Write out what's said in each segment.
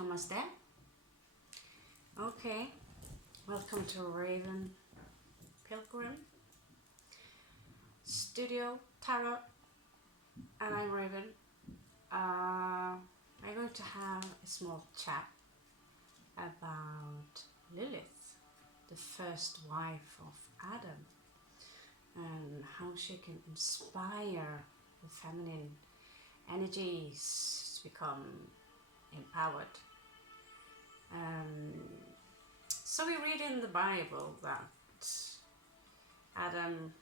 Namaste. Okay, welcome to Raven Pilgrim Studio Tarot, and I'm Raven. I'm going to have a small chat about Lilith, the first wife of Adam, and how she can inspire the feminine energies to become empowered. So we read in the Bible that Adam's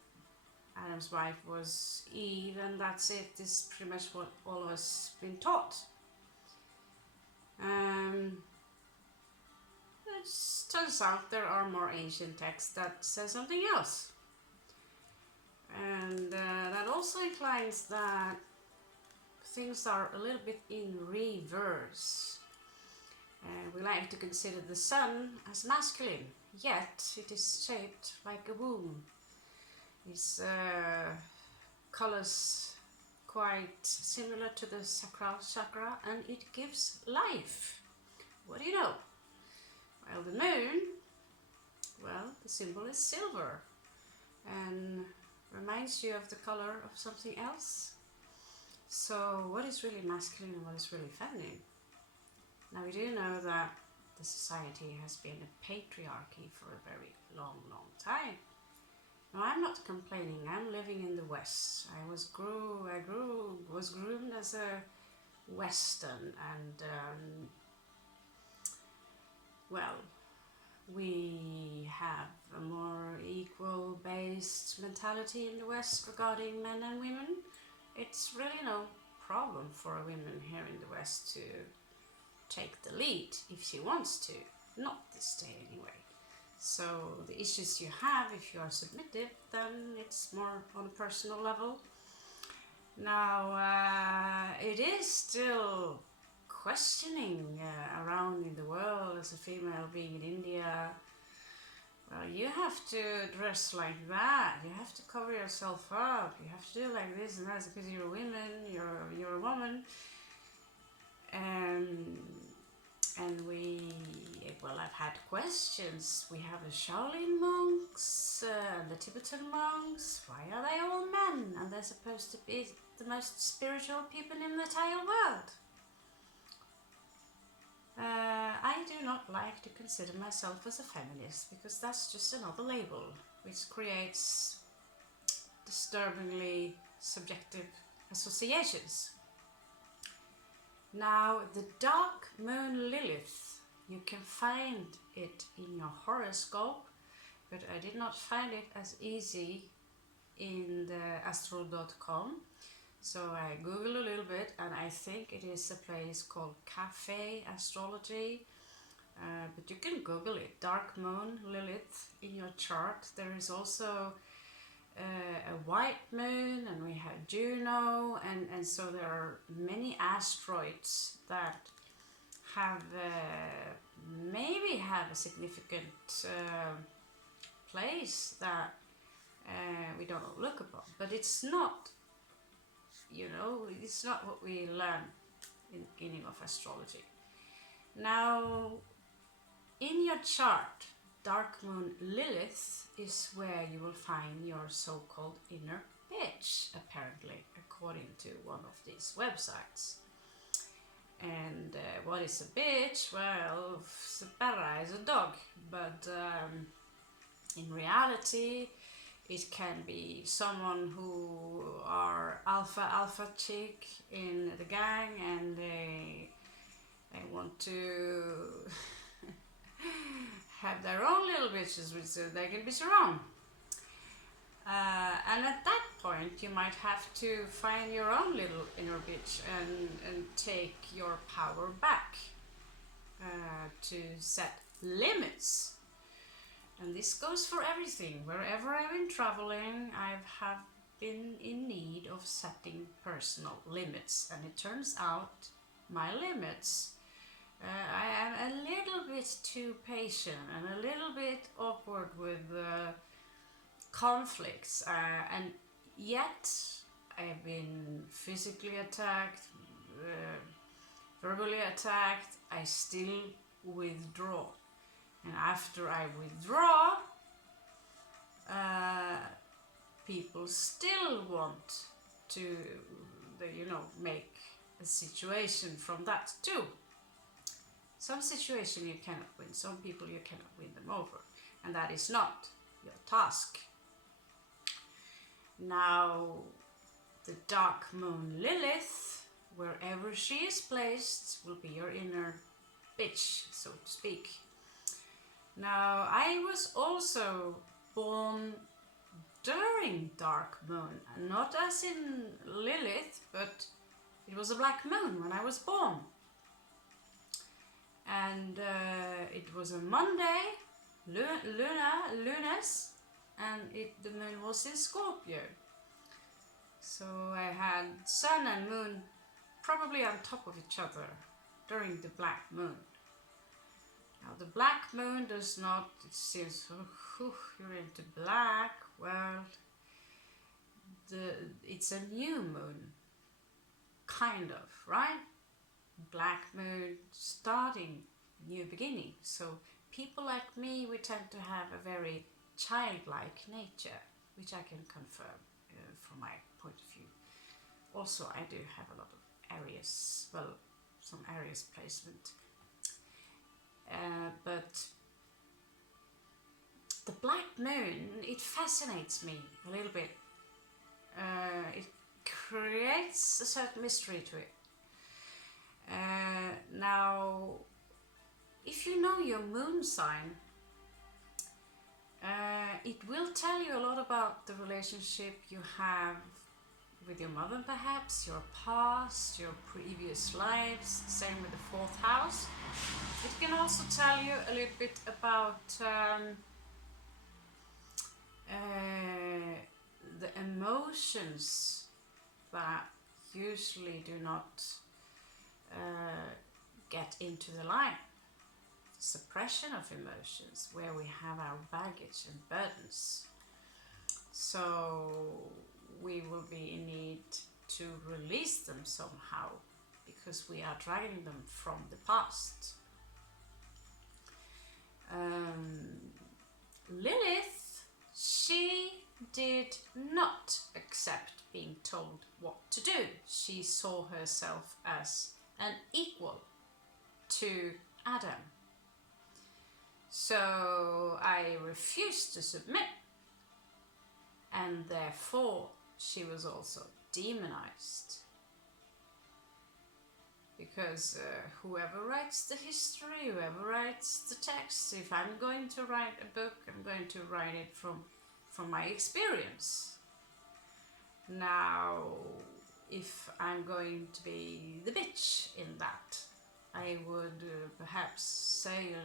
wife was Eve, and that's it. This is pretty much what all of us been taught. It turns out there are more ancient texts that say something else, and that also implies that things are a little bit in reverse. We like to consider the sun as masculine, yet it is shaped like a womb. Its colors quite similar to the sacral chakra, and it gives life. What do you know? Well, the moon, the symbol is silver and reminds you of the color of something else. So what is really masculine and what is really feminine? Now we do know that the society has been a patriarchy for a very long time. Now I'm not complaining. I'm living in the West. I was groomed as a Western, and we have a more equal based mentality in the West regarding men and women. It's really no problem for a woman here in the West to take the lead if she wants to, not this day anyway. So the issues you have if you are submissive, then it's more on a personal level. Now it is still questioning around in the world as a female being in India. Well, you have to dress like that, you have to cover yourself up, you have to do like this and that because you're a woman, you're a woman. I've had questions. We have the Shaolin monks, the Tibetan monks. Why are they all men? And they're supposed to be the most spiritual people in the entire world. I do not like to consider myself as a feminist because that's just another label which creates disturbingly subjective associations. Now, the dark moon Lilith, you can find it in your horoscope, but I did not find it as easy in the astro.com. So I googled a little bit, and I think it is a place called Cafe Astrology, but you can Google it, Dark Moon Lilith in your chart. There is also a white moon, and we have Juno, and so there are many asteroids that have maybe have a significant place that we don't look upon, but it's not, it's not what we learn in the beginning of astrology. Now, in your chart, Dark Moon Lilith is where you will find your so-called inner bitch, apparently, according to one of these websites. And what is a bitch? Well, Sparra is a dog, but in reality, it can be someone who are alpha chick in the gang, and they want to have their own little bitches which they can bitch around. And at that point, you might have to find your own little inner bitch and take your power back to set limits. And this goes for everything. Wherever I've been traveling, I have been in need of setting personal limits. And it turns out my limits, I am a little bit too patient and a little bit awkward with conflicts, and yet I've been physically attacked, verbally attacked, I still withdraw. And after I withdraw, people still want to, make a situation from that too. Some situation you cannot win, some people you cannot win them over, and that is not your task. Now, the Dark Moon Lilith, wherever she is placed, will be your inner bitch, so to speak. Now, I was also born during Dark Moon, not as in Lilith, but it was a black moon when I was born. And it was a Monday, lunes, and the moon was in Scorpio. So I had sun and moon probably on top of each other during the black moon. Now the black moon does not, it seems, you're into black, well, it's a new moon, kind of, right? Black moon starting, new beginning. So people like me, we tend to have a very childlike nature, which I can confirm from my point of view. Also, I do have a lot of Aries, well, some Aries placement. But the black moon, it fascinates me a little bit. It creates a certain mystery to it. Now, if you know your moon sign, it will tell you a lot about the relationship you have with your mother, perhaps, your past, your previous lives, same with the 4th house. It can also tell you a little bit about the emotions that usually do not get into the light. Suppression of emotions, where we have our baggage and burdens. So we will be in need to release them somehow, because we are dragging them from the past. Lilith, she did not accept being told what to do. She saw herself as an equal to Adam. So I refused to submit, and therefore she was also demonized. Because whoever writes the history, whoever writes the text, if I'm going to write a book, I'm going to write it from my experience. Now, if I'm going to be the bitch in that, I would perhaps say,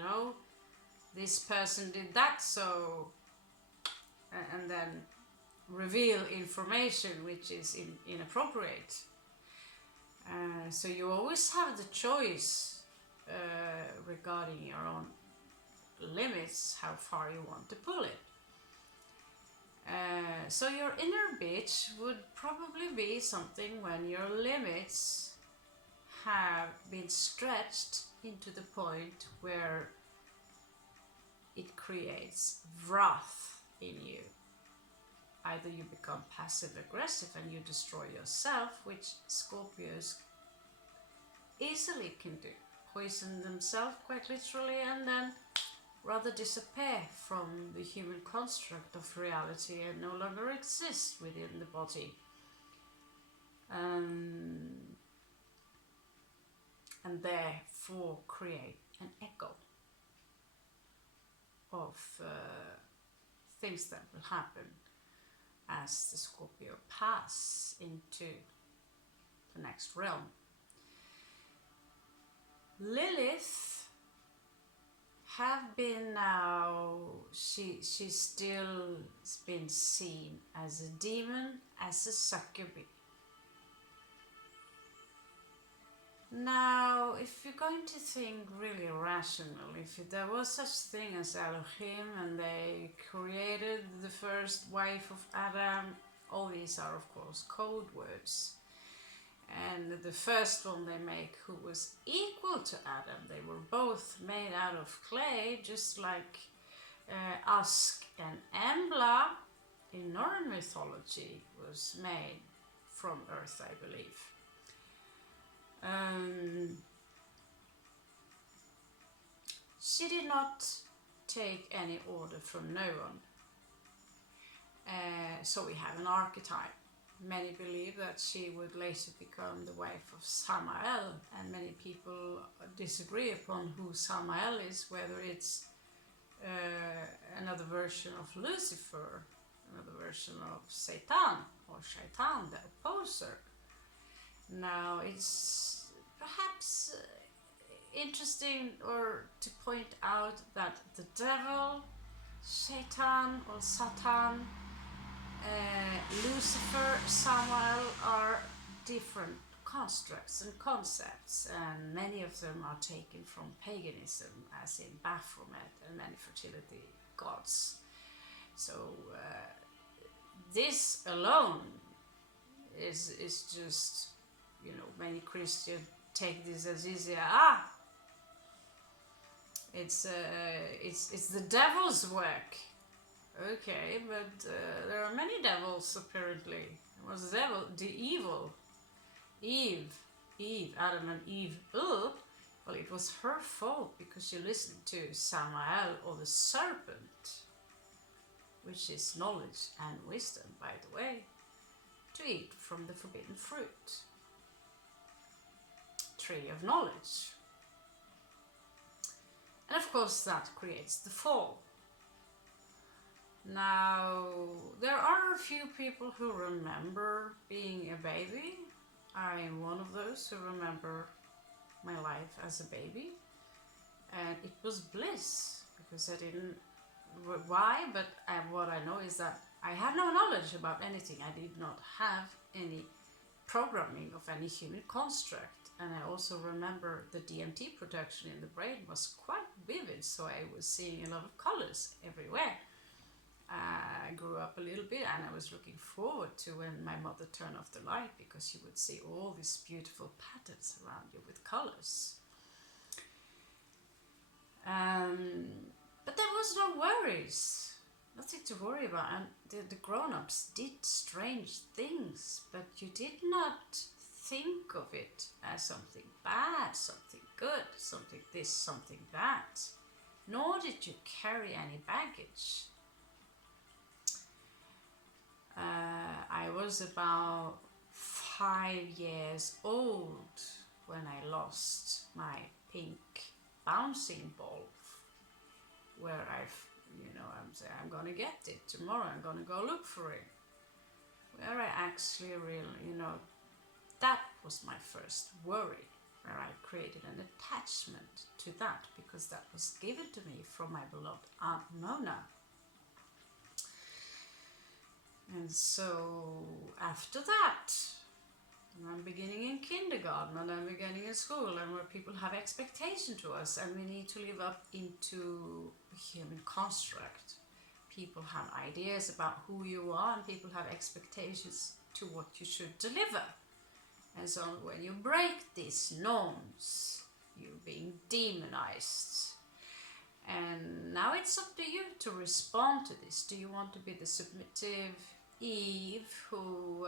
this person did that, so, and then reveal information which is inappropriate. So you always have the choice regarding your own limits, how far you want to pull it. So your inner bitch would probably be something when your limits have been stretched into the point where it creates wrath in you. Either you become passive aggressive and you destroy yourself, which Scorpios easily can do. Poison themselves quite literally, and then rather disappear from the human construct of reality and no longer exist within the body. And therefore create an echo of things that will happen as the Scorpio pass into the next realm. Lilith have been now, she's still been seen as a demon, as a succubus. Now, if you're going to think really rational, if there was such thing as Elohim and they created the first wife of Adam, all these are of course code words. And the first one they make, who was equal to Adam, they were both made out of clay, just like Ask and Embla in Northern mythology was made from earth, I believe. She did not take any order from no one. So we have an archetype. Many believe that she would later become the wife of Samael, and many people disagree upon who Samael is, whether it's another version of Lucifer, another version of Satan, or Shaitan, the opposer. Now, it's perhaps interesting or to point out that the devil, Satan or Satan, Lucifer, Samael are different constructs and concepts, and many of them are taken from paganism, as in Baphomet and many fertility gods. So this alone is just, you know, many Christians take this as easy. It's the devil's work. Okay, but there are many devils apparently. It was the devil, the evil, Eve, Adam and Eve. Well, it was her fault because she listened to Samael, or the serpent, which is knowledge and wisdom, by the way, to eat from the forbidden fruit, tree of knowledge. And of course that creates the fall. Now, there are a few people who remember being a baby. I am one of those who remember my life as a baby. And it was bliss, because I didn't... Why? But what I know is that I had no knowledge about anything. I did not have any programming of any human construct. And I also remember the DMT production in the brain was quite vivid, so I was seeing a lot of colors everywhere. I grew up a little bit, and I was looking forward to when my mother turned off the light, because you would see all these beautiful patterns around you with colors. But there was no worries, nothing to worry about, and the grown-ups did strange things, but you did not think of it as something bad, something good, something this, something that, nor did you carry any baggage. I was about 5 years old when I lost my pink bouncing ball, where I'm saying I'm gonna get it tomorrow, I'm gonna go look for it. Where I actually really, that was my first worry, where I created an attachment to that, because that was given to me from my beloved Aunt Mona. And so after that, I'm beginning in kindergarten, and I'm beginning in school, and where people have expectation to us, and we need to live up into a human construct. People have ideas about who you are, and people have expectations to what you should deliver. And so when you break these norms, you're being demonized. And now it's up to you to respond to this. Do you want to be the submissive Eve who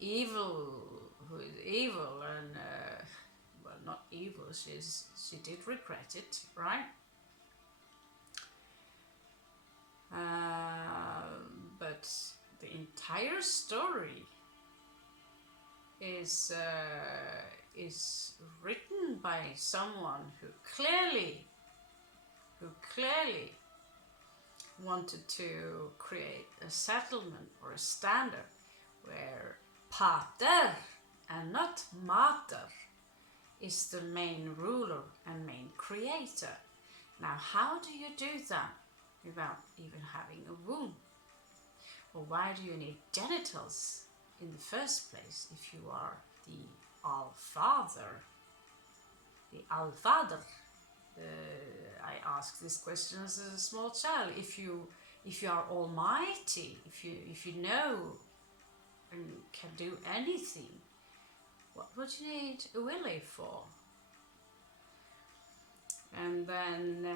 is evil and well, not evil, she did regret it, right? But the entire story is written by someone who clearly wanted to create a settlement or a standard where pater and not mater is the main ruler and main creator. Now, how do you do that without even having a womb? Or why do you need genitals in the first place if you are the Allfather? The Allfather. I asked this question as a small child. If you are almighty, if you know and can do anything, what would you need a willy for? And then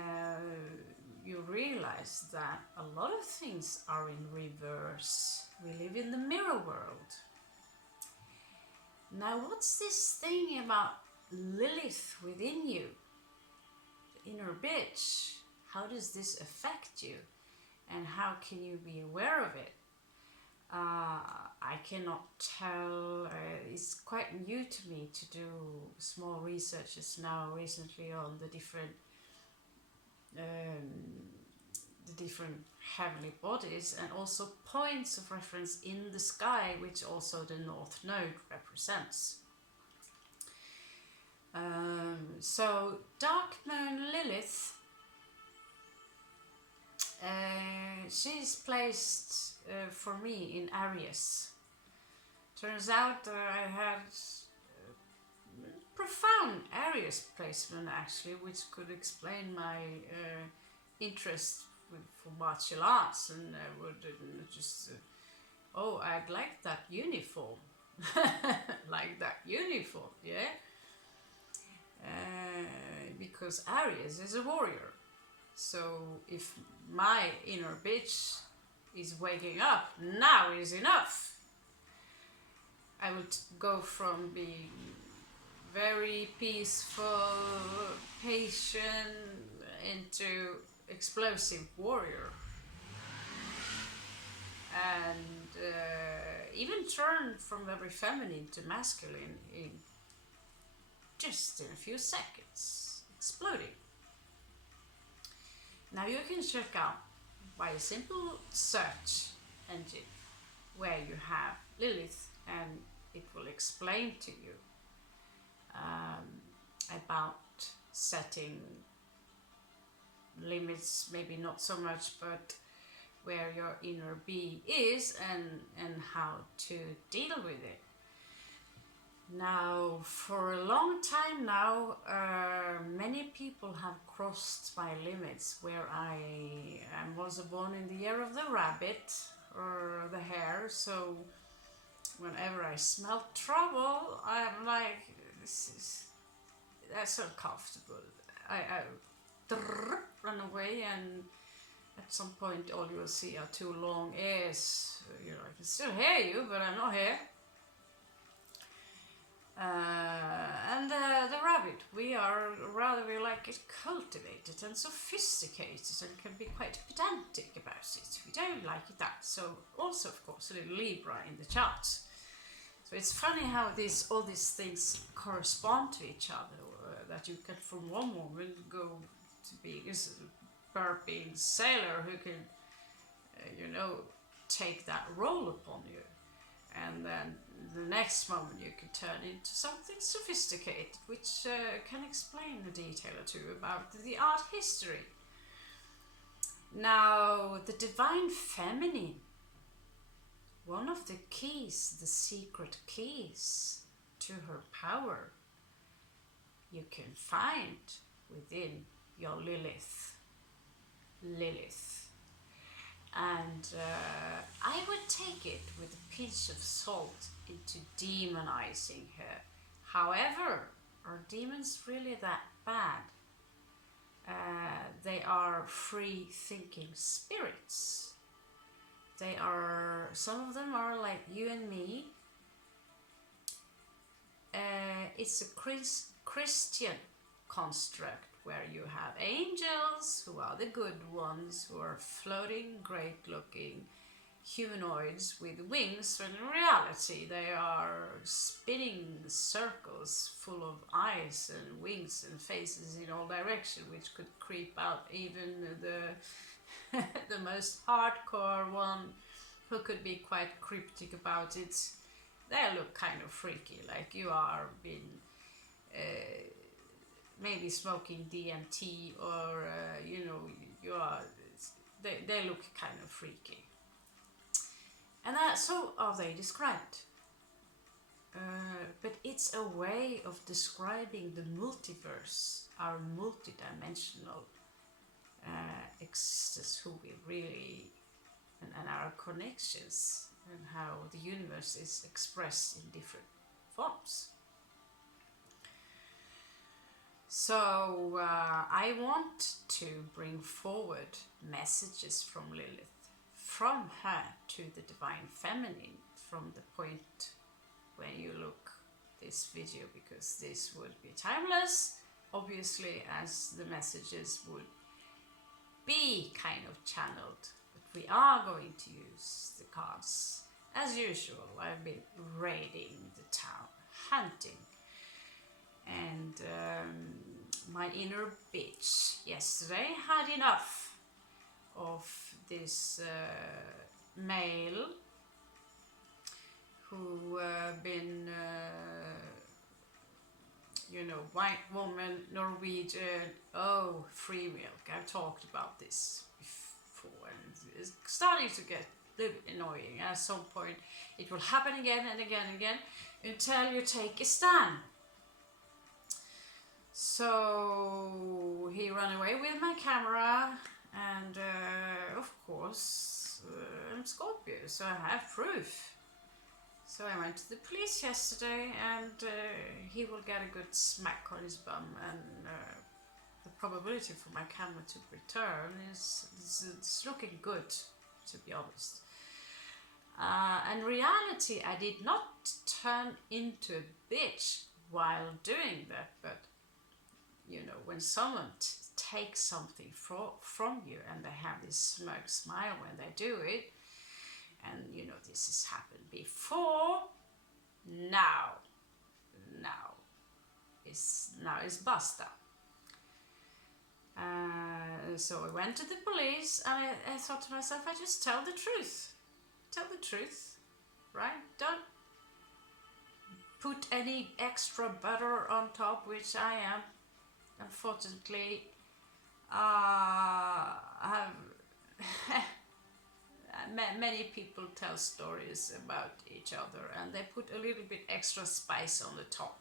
you realize that a lot of things are in reverse. We live in the mirror world. Now, what's this thing about Lilith within you? The inner bitch. How does this affect you? And how can you be aware of it? I cannot tell. It's quite new to me to do small researches now recently on the different heavenly bodies, and also points of reference in the sky, which also the North Node represents. So Dark Moon Lilith, she's placed for me in Aries. Turns out I had profound Aries placement actually, which could explain my interest for martial arts, and I would just oh, I'd like that uniform. Like that uniform, yeah. Because Aries is a warrior. So if my inner bitch is waking up, now is enough. I would go from being very peaceful, patient, into explosive warrior. And even turn from very feminine to masculine in just in a few seconds, exploding. Now you can check out by a simple search engine where you have Lilith, and it will explain to you about setting limits, maybe not so much, but where your inner being is, and how to deal with it. Now, for a long time now, many people have crossed my limits, where I was born in the year of the rabbit, or the hare, so whenever I smell trouble, I'm like, that's uncomfortable. I run away, and at some point all you'll see are two long ears. You know, I can still hear you, but I'm not here. And the rabbit, we like it cultivated and sophisticated, and can be quite pedantic about it. We don't like it that. So also, of course, a little Libra in the charts. So it's funny how all these things correspond to each other. That you can, from one moment, go to being a burping sailor who can, take that role upon you. And then the next moment you can turn into something sophisticated, which can explain a detail or two about the art history. Now, the divine feminine, one of the keys, the secret keys to her power, you can find within your Lilith. And I would take it with a pinch of salt into demonizing her. However, are demons really that bad? They are free thinking spirits. Some of them are like you and me. It's a Christian construct, where you have angels, who are the good ones, who are floating, great-looking humanoids with wings, when in reality they are spinning circles full of eyes and wings and faces in all directions, which could creep out even the most hardcore one, who could be quite cryptic about it. They look kind of freaky, like you are being maybe smoking DMT, or you are. They look kind of freaky, and so are they described. But it's a way of describing the multiverse, our multidimensional existence, who we really, and our connections, and how the universe is expressed in different forms. So I want to bring forward messages from Lilith, from her to the Divine Feminine, from the point when you look this video, because this would be timeless, obviously, as the messages would be kind of channeled. But we are going to use the cards. As usual, I've been raiding the town, hunting. And my inner bitch yesterday had enough of this male who been, you know, white woman, Norwegian, oh, free milk. I've talked about this before, and it's starting to get a little bit annoying. At some point, it will happen again and again and again until you take a stand. So he ran away with my camera, and of course I'm Scorpio, so I have proof. So I went to the police yesterday, and he will get a good smack on his bum, and the probability for my camera to return is it's looking good, to be honest. In reality, I did not turn into a bitch while doing that, but you know, when someone takes something from you and they have this smirk smile when they do it, and you know, this has happened before, now is basta. So I went to the police, and I thought to myself, I just tell the truth, right? Don't put any extra butter on top, which I am. Unfortunately, many people tell stories about each other, and they put a little bit extra spice on the top.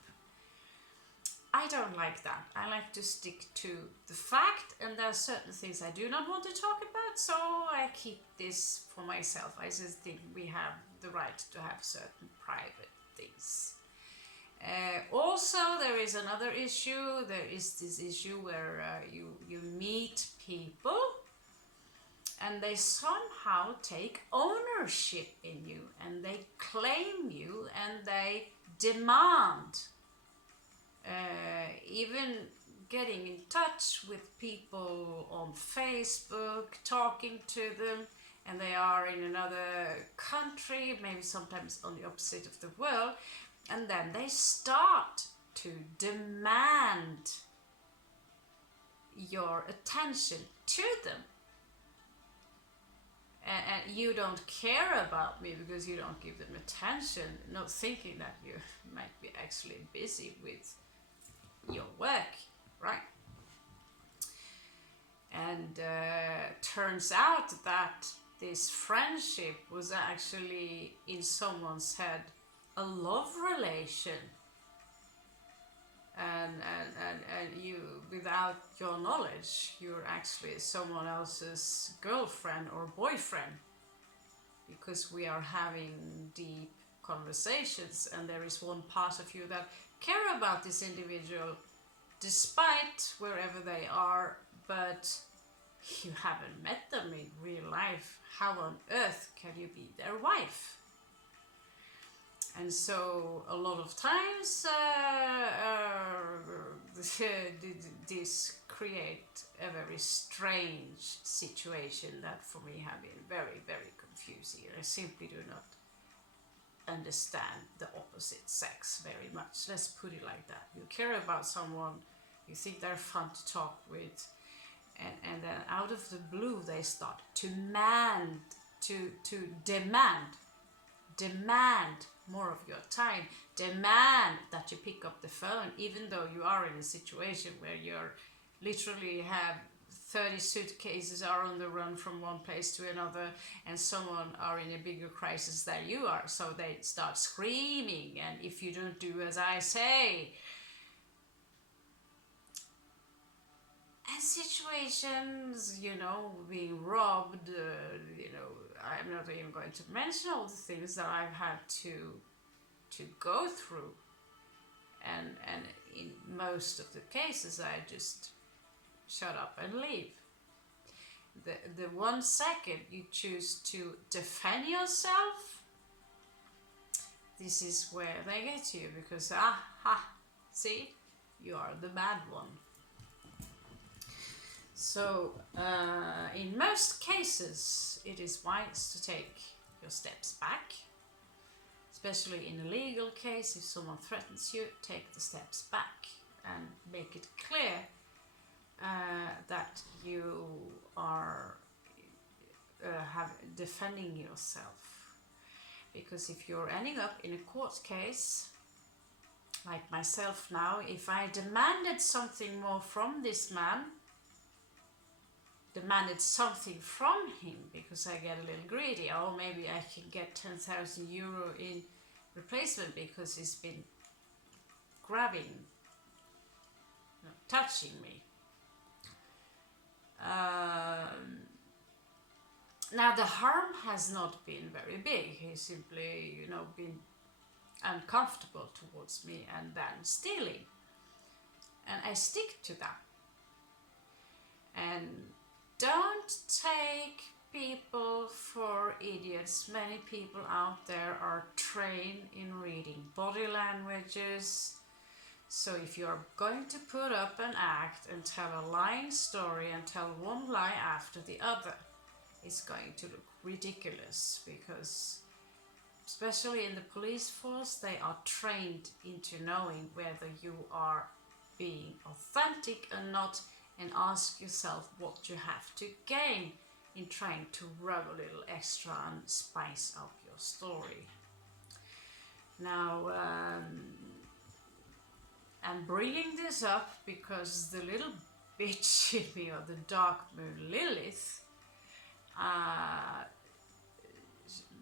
I don't like that. I like to stick to the fact, and there are certain things I do not want to talk about, so I keep this for myself. I just think we have the right to have certain private things. Also, there is another issue. There is this issue where you meet people and they somehow take ownership in you, and they claim you, and they demand, even getting in touch with people on Facebook, talking to them, and they are in another country, maybe sometimes on the opposite of the world. And then they start to demand your attention to them. And you don't care about me because you don't give them attention, not thinking that you might be actually busy with your work, right? And turns out that this friendship was actually in someone's head a love relation, and you, without your knowledge, you're actually someone else's girlfriend or boyfriend, because we are having deep conversations, and there is one part of you that care about this individual despite wherever they are, but you haven't met them in real life. How on earth can you be their wife? And so a lot of times this create a very strange situation that for me have been very, very confusing. I simply do not understand the opposite sex very much. Let's put it like that. You care about someone, you think they're fun to talk with, and then out of the blue they start to demand more of your time, demand that you pick up the phone, even though you are in a situation where you're literally have 30 suitcases are on the run from one place to another, and someone are in a bigger crisis than you are, so they start screaming, and if you don't do as I say, and situations, you know, being robbed, you know, I'm not even going to mention all the things that I've had to go through, and in most of the cases I just shut up and leave. The 1 second you choose to defend yourself, this is where they get you, because see, you are the bad one. So in most cases it is wise to take your steps back, especially in a legal case. If someone threatens you, take the steps back and make it clear that you are defending yourself. Because if you're ending up in a court case, like myself now, if I demanded something more from this man, demanded something from him because I get a little greedy, or maybe I can get 10,000 euro in replacement because he's been grabbing, touching me. Now the harm has not been very big. He's simply, been uncomfortable towards me and then stealing. And I stick to that. And don't take people for idiots. Many people out there are trained in reading body languages. So if you're going to put up an act and tell a lying story and tell one lie after the other, it's going to look ridiculous, because especially in the police force, they are trained into knowing whether you are being authentic or not, and ask yourself what you have to gain in trying to rub a little extra and spice up your story. Now, I'm bringing this up because the little bitch in me, or the Dark Moon Lilith,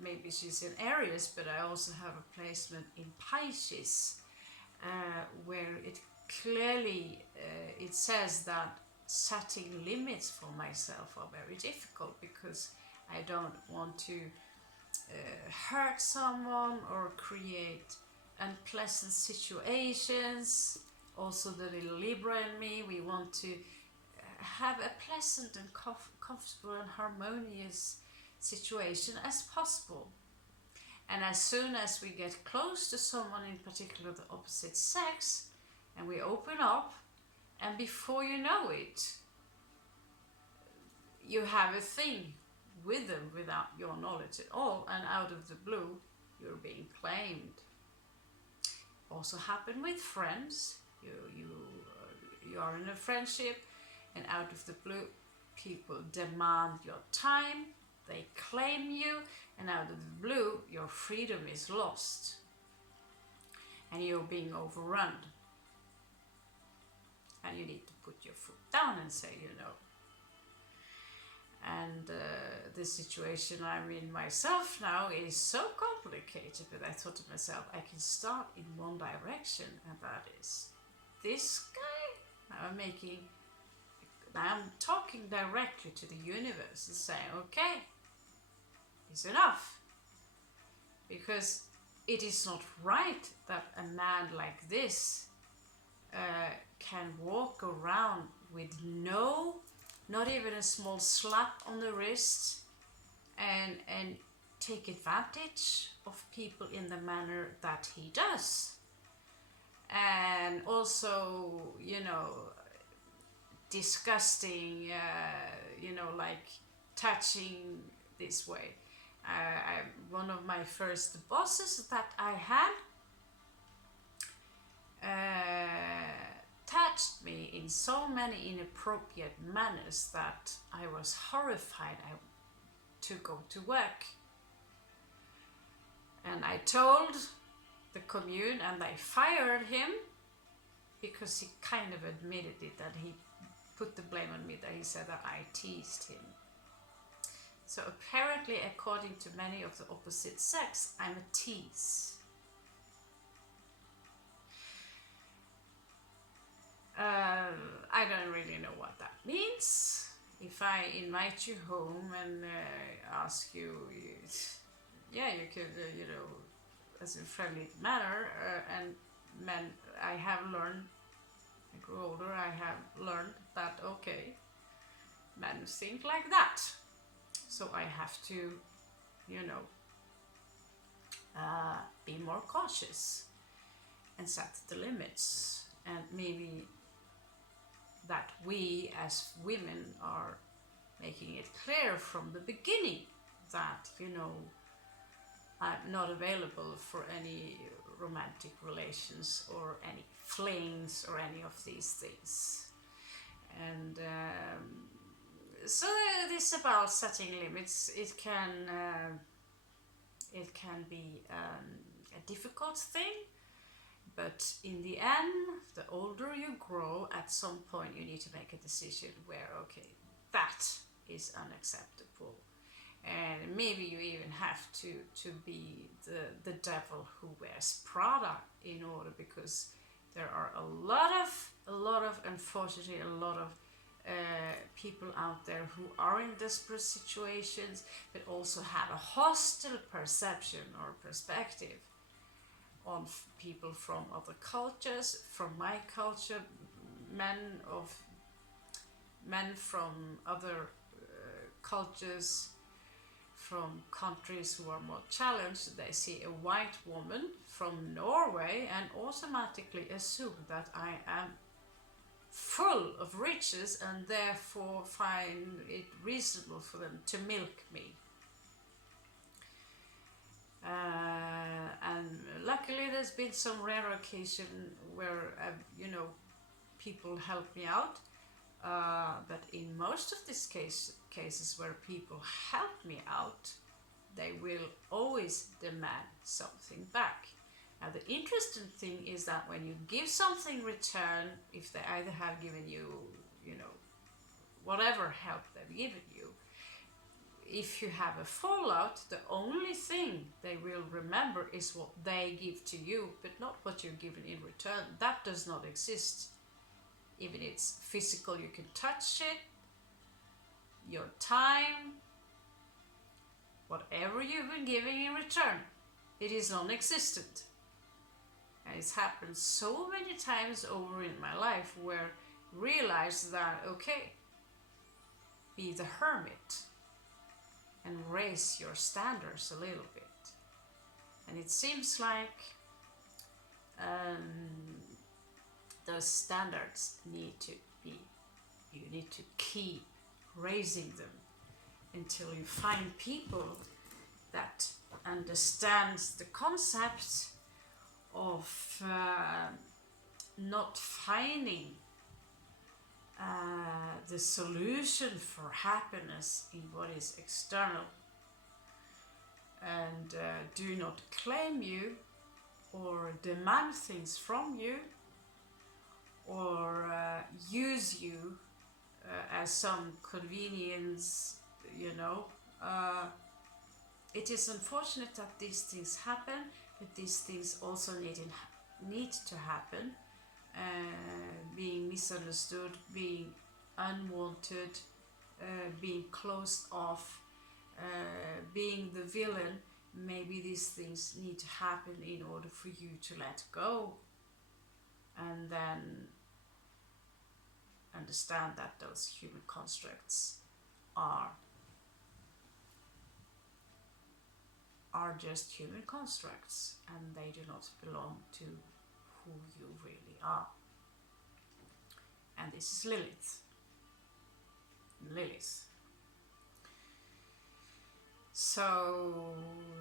maybe she's in Aries, but I also have a placement in Pisces, where it clearly it says that setting limits for myself are very difficult, because I don't want to hurt someone or create unpleasant situations. Also the little Libra in me, we want to have a pleasant and comfortable and harmonious situation as possible. And as soon as we get close to someone, in particular the opposite sex, and we open up, and before you know it, you have a thing with them without your knowledge at all, and out of the blue you're being claimed. Also happen with friends. You are in a friendship, and out of the blue people demand your time, they claim you, and out of the blue your freedom is lost and you're being overrun. And you need to put your foot down and say, And the situation I'm in myself now is so complicated, but I thought to myself, I can start in one direction, and that is this guy. Now I'm talking directly to the universe and saying, okay, it's enough. Because it is not right that a man like this can walk around with not even a small slap on the wrist, and take advantage of people in the manner that he does. And also, disgusting, like touching this way. One of my first bosses that I had touched me in so many inappropriate manners that I was horrified to go to work. And I told the commune, and they fired him because he kind of admitted it, that he put the blame on me, that he said that I teased him. So apparently, according to many of the opposite sex, I'm a tease. I don't really know what that means. If I invite you home and ask you, you could, as a friendly manner, and I have learned I grew older, I have learned that, okay, men think like that. So I have to, you know, be more cautious and set the limits. And maybe that we as women are making it clear from the beginning that, you know, I'm not available for any romantic relations or any flings or any of these things. And so this about setting limits, it can be a difficult thing, but in the end, the older you grow, at some point you need to make a decision where, okay, that is unacceptable. And maybe you even have to be the devil who wears Prada in order, because there are a lot of unfortunately, a lot of people out there who are in desperate situations, but also have a hostile perception or perspective on people from other cultures, from my culture, men from other cultures, from countries who are more challenged. They see a white woman from Norway and automatically assume that I am full of riches and therefore find it reasonable for them to milk me. And luckily there's been some rare occasion where, you know, people help me out. But in most of these cases where people help me out, they will always demand something back. Now the interesting thing is that when you give something in return, if they either have given you, you know, whatever help they've given you, if you have a fallout, the only thing they will remember is what they give to you, but not what you're given in return. That does not exist. Even it's physical, you can touch it, your time, whatever you've been giving in return, it is non-existent. And it's happened so many times over in my life where I realized that, okay, be the hermit and raise your standards a little bit. And it seems like those standards need to be, you need to keep raising them until you find people that understands the concept of not finding the solution for happiness in what is external, and do not claim you or demand things from you or use you as some convenience, you know. It is unfortunate that these things happen, but these things also need to happen. Being misunderstood, being unwanted, being closed off, being the villain, maybe these things need to happen in order for you to let go and then understand that those human constructs are just human constructs and they do not belong to who you really are. And this is Lilith. So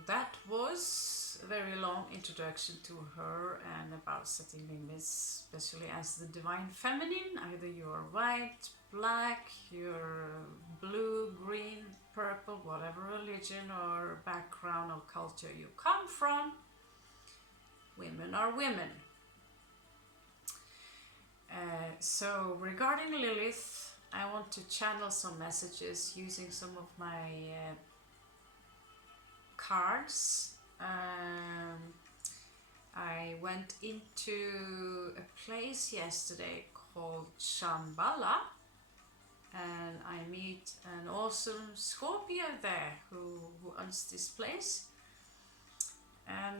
that was a very long introduction to her and about setting limits, especially as the divine feminine. Either you're white, black, you're blue, green, purple, whatever religion or background or culture you come from, women are women. So regarding Lilith, I want to channel some messages using some of my cards. I went into a place yesterday called Shambhala, and I meet an awesome Scorpio there who owns this place.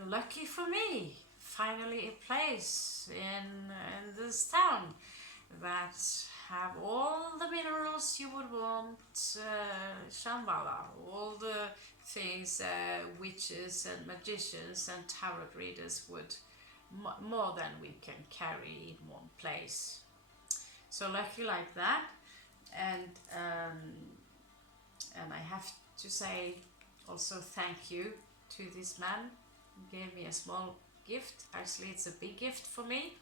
lucky for me, finally a place in this town. that have all the minerals you would want, Shambhala, all the things witches and magicians and tarot readers would, more than we can carry in one place. So lucky like that, and I have to say also thank you to this man who gave me a small gift. Actually, it's a big gift for me.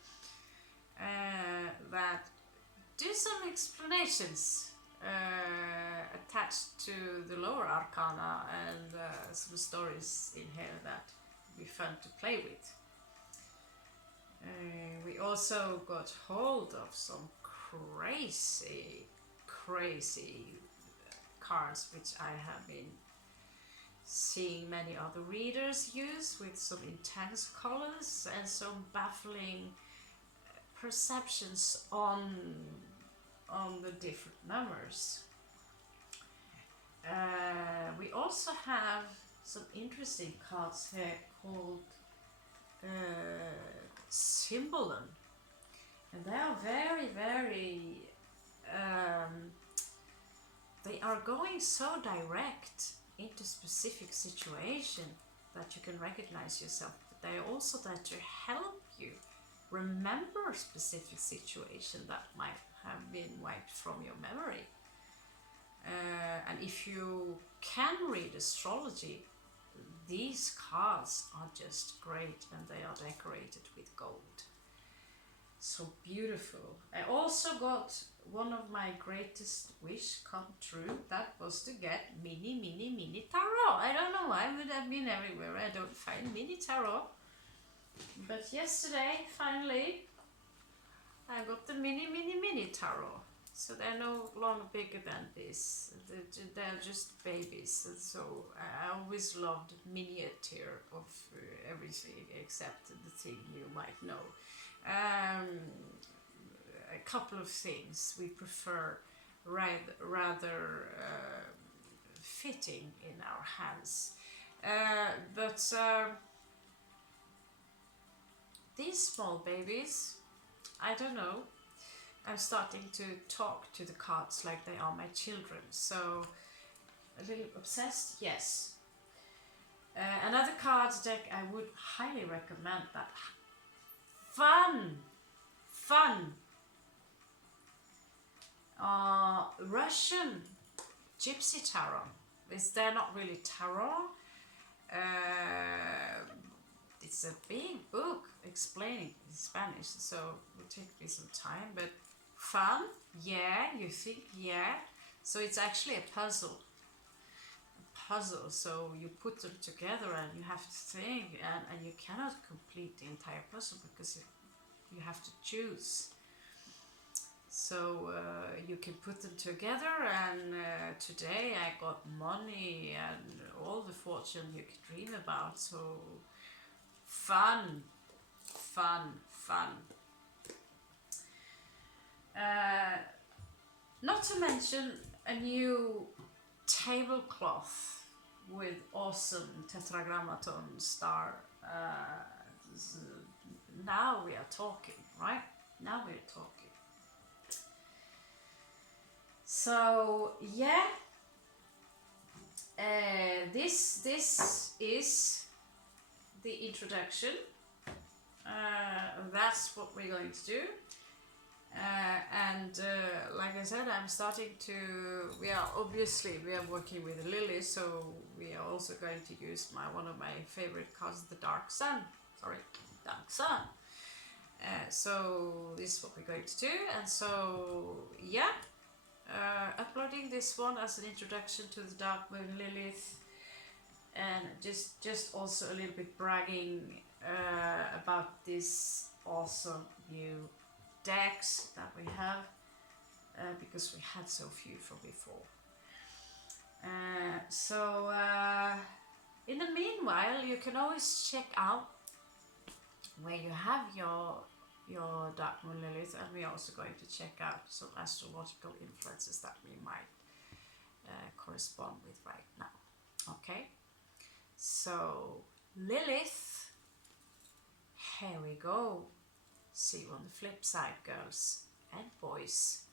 That do some explanations attached to the lower arcana and some stories in here that would be fun to play with. We also got hold of some crazy cards which I have been seeing many other readers use, with some intense colors and some baffling perceptions on the different numbers. We also have some interesting cards here called Symbolon, and they are very they are going so direct into specific situation that you can recognize yourself, but they are also there to help you remember a specific situation that might have been wiped from your memory. And if you can read astrology, these cards are just great, and they are decorated with gold. So beautiful. I also got one of my greatest wish come true. That was to get mini tarot. I don't know why, would have been everywhere. I don't find mini tarot. But yesterday, finally, I got the mini tarot. So they're no longer bigger than this. They're just babies. And so I always loved miniature of everything except the thing you might know. A couple of things we prefer rather fitting in our hands. But these small babies, I don't know, I'm starting to talk to the cards like they are my children. So a little obsessed, yes. Another cards deck I would highly recommend, that fun Russian Gypsy Tarot. They're not really tarot. It's a big book explaining in Spanish, so it will take me some time, but fun, yeah, you think, yeah. So it's actually a puzzle, so you put them together and you have to think, and you cannot complete the entire puzzle because you have to choose. So you can put them together, and today I got money and all the fortune you could dream about. So fun. Not to mention a new tablecloth with awesome tetragrammaton star. Now we are talking, right? Now we're talking. So yeah, this is the introduction. That's what we're going to do. And like I said, I'm starting to, we are working with Lily, so we are also going to use one of my favorite cards, the Dark Sun. So this is what we're going to do, and so yeah, uploading this one as an introduction to the Dark Moon Lilith, and just also a little bit bragging about this awesome new decks that we have, because we had so few from before. So in the meanwhile, you can always check out where you have your Dark Moon Lilith, and we're also going to check out some astrological influences that we might correspond with right now. Okay, so Lilith, here we go. See you on the flip side, girls. and boys.